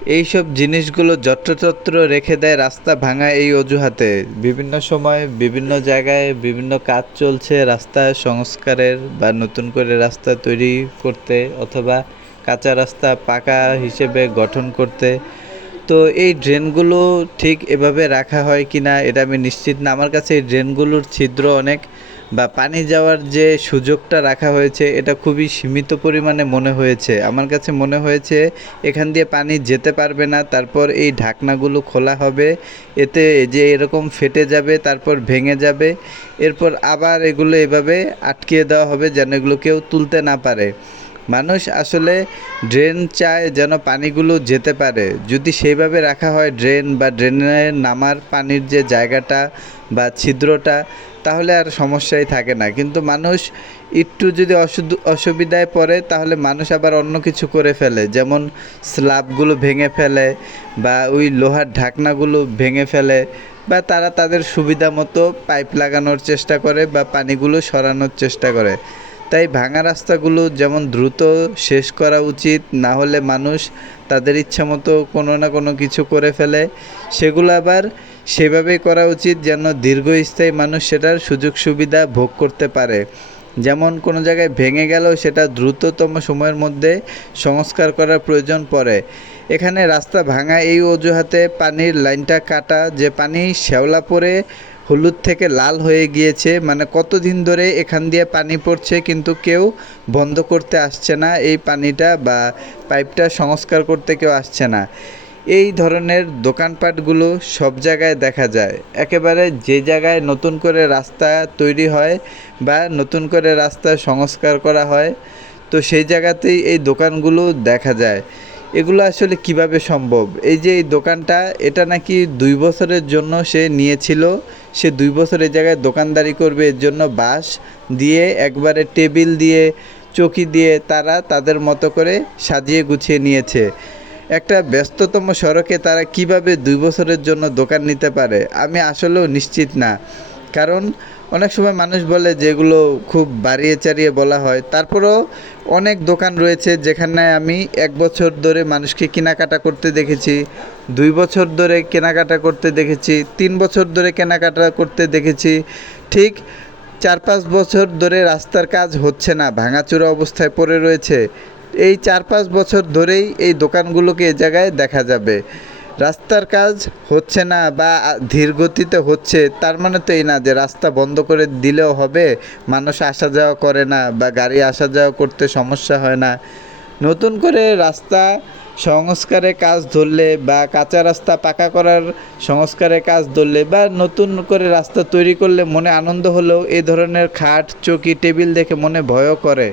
এইসব জিনিসগুলো যত্রতত্র রেখে দেয় রাস্তা ভাঙা এই অজুহাতে। বিভিন্ন সময় বিভিন্ন জায়গায় বিভিন্ন কাজ চলছে রাস্তা সংস্কারের বা নতুন করে রাস্তা তৈরি করতে, অথবা কাঁচা রাস্তা পাকা হিসেবে গঠন করতে। তো এই ড্রেনগুলো ঠিক এভাবে রাখা হয় কি না এটা আমি নিশ্চিত না। আমার কাছে এই ড্রেনগুলোর ছিদ্র অনেক, বা পানি যাওয়ার যে সুযোগটা রাখা হয়েছে এটা খুবই সীমিত পরিমাণে মনে হয়েছে। আমার কাছে মনে হয়েছে এখান দিয়ে পানি যেতে পারবে না, তারপর এই ঢাকনাগুলো খোলা হবে, এতে যে এরকম ফেটে যাবে, তারপর ভেঙে যাবে, এরপর আবার এগুলো এভাবে আটকিয়ে দেওয়া হবে যেন এগুলো কেউ তুলতে না পারে। মানুষ আসলে ড্রেন চায় যেন পানিগুলো যেতে পারে। যদি সেইভাবে রাখা হয় ড্রেন বা ড্রেনের নামার পানির যে জায়গাটা বা ছিদ্রটা, তাহলে আর সমস্যাই থাকে না। কিন্তু মানুষ একটু যদি অসুবিধায় পড়ে তাহলে মানুষ আবার অন্য কিছু করে ফেলে, যেমন স্ল্যাবগুলো ভেঙে ফেলে বা ওই লোহার ঢাকনাগুলো ভেঙে ফেলে, বা তারা তাদের সুবিধা মতো পাইপ লাগানোর চেষ্টা করে বা পানিগুলো সরানোর চেষ্টা করে। তাই ভাঙা রাস্তাগুলো যেমন দ্রুত শেষ করা উচিত, না হলে মানুষ তাদের ইচ্ছা মতো কোনো না কোনো কিছু করে ফেলে। সেগুলো আবার সেভাবেই করা উচিত যেন দীর্ঘস্থায়ী মানুষ সেটার সুযোগ সুবিধা ভোগ করতে পারে। যেমন কোনো জায়গায় ভেঙে গেলেও সেটা দ্রুততম সময়ের মধ্যে সংস্কার করার প্রয়োজন পড়ে। এখানে রাস্তা ভাঙা এই অজুহাতে পানির লাইনটা কাটা, যে পানি শ্যাওলা পড়ে হলুদ থেকে লাল হয়ে গিয়েছে, মানে কতদিন ধরে এখান দিয়ে পানি পড়ছে কিন্তু কেউ বন্ধ করতে আসছে না এই পানিটা, বা পাইপটা সংস্কার করতে কেউ আসছে না। এই ধরনের দোকানপাটগুলো সব জায়গায় দেখা যায়। একেবারে যে জায়গায় নতুন করে রাস্তা তৈরি হয় বা নতুন করে রাস্তা সংস্কার করা হয়, তো সেই জায়গাতেই এই দোকানগুলো দেখা যায়। এগুলো আসলে কিভাবে সম্ভব? এই যে এই দোকানটা, এটা নাকি 2 বছরের জন্য সে নিয়েছিল। সে 2 বছর এই জায়গায় দোকানদারি করবে, এর জন্য বাঁশ দিয়ে একবারে টেবিল দিয়ে চৌকি দিয়ে তারা তাদের মতো করে সাজিয়ে গুছিয়ে নিয়েছে। একটা ব্যস্ততম সড়কে তারা কিভাবে 2 বছরের জন্য দোকান নিতে পারে আমি আসলেও নিশ্চিত না। কারণ অনেক সময় মানুষ বলে যেগুলো খুব বাড়িয়ে চাড়িয়ে বলা হয়, তারপরেও অনেক দোকান রয়েছে যেখানে আমি 1 বছর ধরে মানুষকে কেনাকাটা করতে দেখেছি, 2 বছর ধরে কেনাকাটা করতে দেখেছি, 3 বছর ধরে কেনাকাটা করতে দেখেছি। ঠিক 4-5 বছর ধরে রাস্তার কাজ হচ্ছে না, ভাঙাচোরা অবস্থায় পড়ে রয়েছে। এই 4-5 বছর ধরেই এই দোকানগুলোকে এ জায়গায় দেখা যাবে। রাস্তার কাজ হচ্ছে না বা ধীর গতিতে হচ্ছে, তার মানে তো এই না যে রাস্তা বন্ধ করে দিলেও হবে, মানুষ আসা যাওয়া করে না বা গাড়ি আসা যাওয়া করতে সমস্যা হয় না। নতুন করে রাস্তা সংস্কারের কাজ ধরলে বা কাঁচা রাস্তা পাকা করার সংস্কারের কাজ ধরলে বা নতুন করে রাস্তা তৈরি করলে মনে আনন্দ হলেও এই ধরনের খাট চৌকি টেবিল দেখে মনে ভয়ও করে।